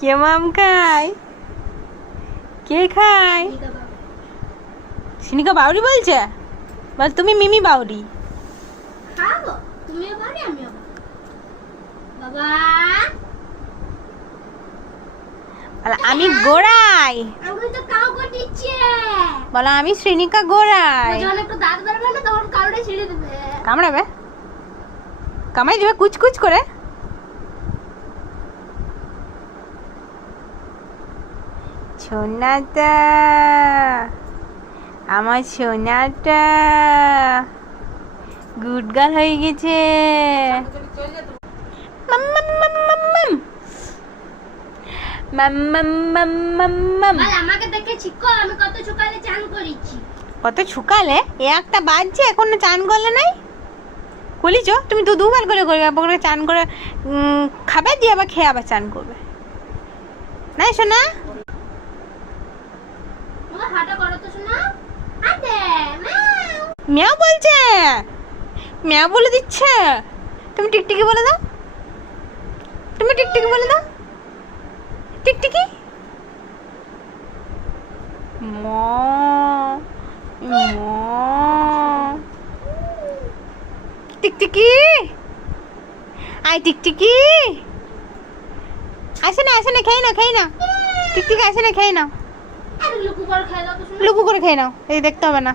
কে মাম খায়? কে খায়? সিনিকা বাউরি বলছে? বল তুমি মিমি বাউরি। খাবো, তুমিও বাউরি আমিও বাবা। বলো আমি গোড়াই। আমি তো কাউ করে দিচ্ছে। বলো আমি শ্রীনিকা গোড়াই। যখন একটু দাঁত বেরোবে না তখন কাউরে ছিঁড়ে দেবে। কামড়াবে? কামড়াই দেবে কুচকুচ করে? সোনাটা, আমার সোনাটা গুড গার্ল হয়ে গেছে। মাম মাম মাম মাম মাম মাম মাম মাম মাম মাম। আর আমাকে দেখে শিখো, আমি কত সকালে চান করেছি। কত ছুকালে? এ একটা বাজছে এখনো চান করলে নাই? বলিছ তুমি তো দুবার করে করবে, চান করে খাবে দিয়ে আবার খেয়ে আবার চান করবে, নাই শোনা? ওই হাঁটা করো তো শোনা। আদে ম্যাও বলছে, ম্যাও বলে দিচ্ছে। তুমি টিকটিকি বলে দাও, তুমি টিকটিকি বলে দাও। টিকটিকি ম ম টিকটিকি আই টিকটিকি আসে না খেয়ে নাও, খেয়ে নাও। টিকটিকি আসে না, খেয়ে নাও, লুকু করে খেয়ে দাও তো শোনা। লুকু করে খেয়ে নাও, এই দেখতে হবে না।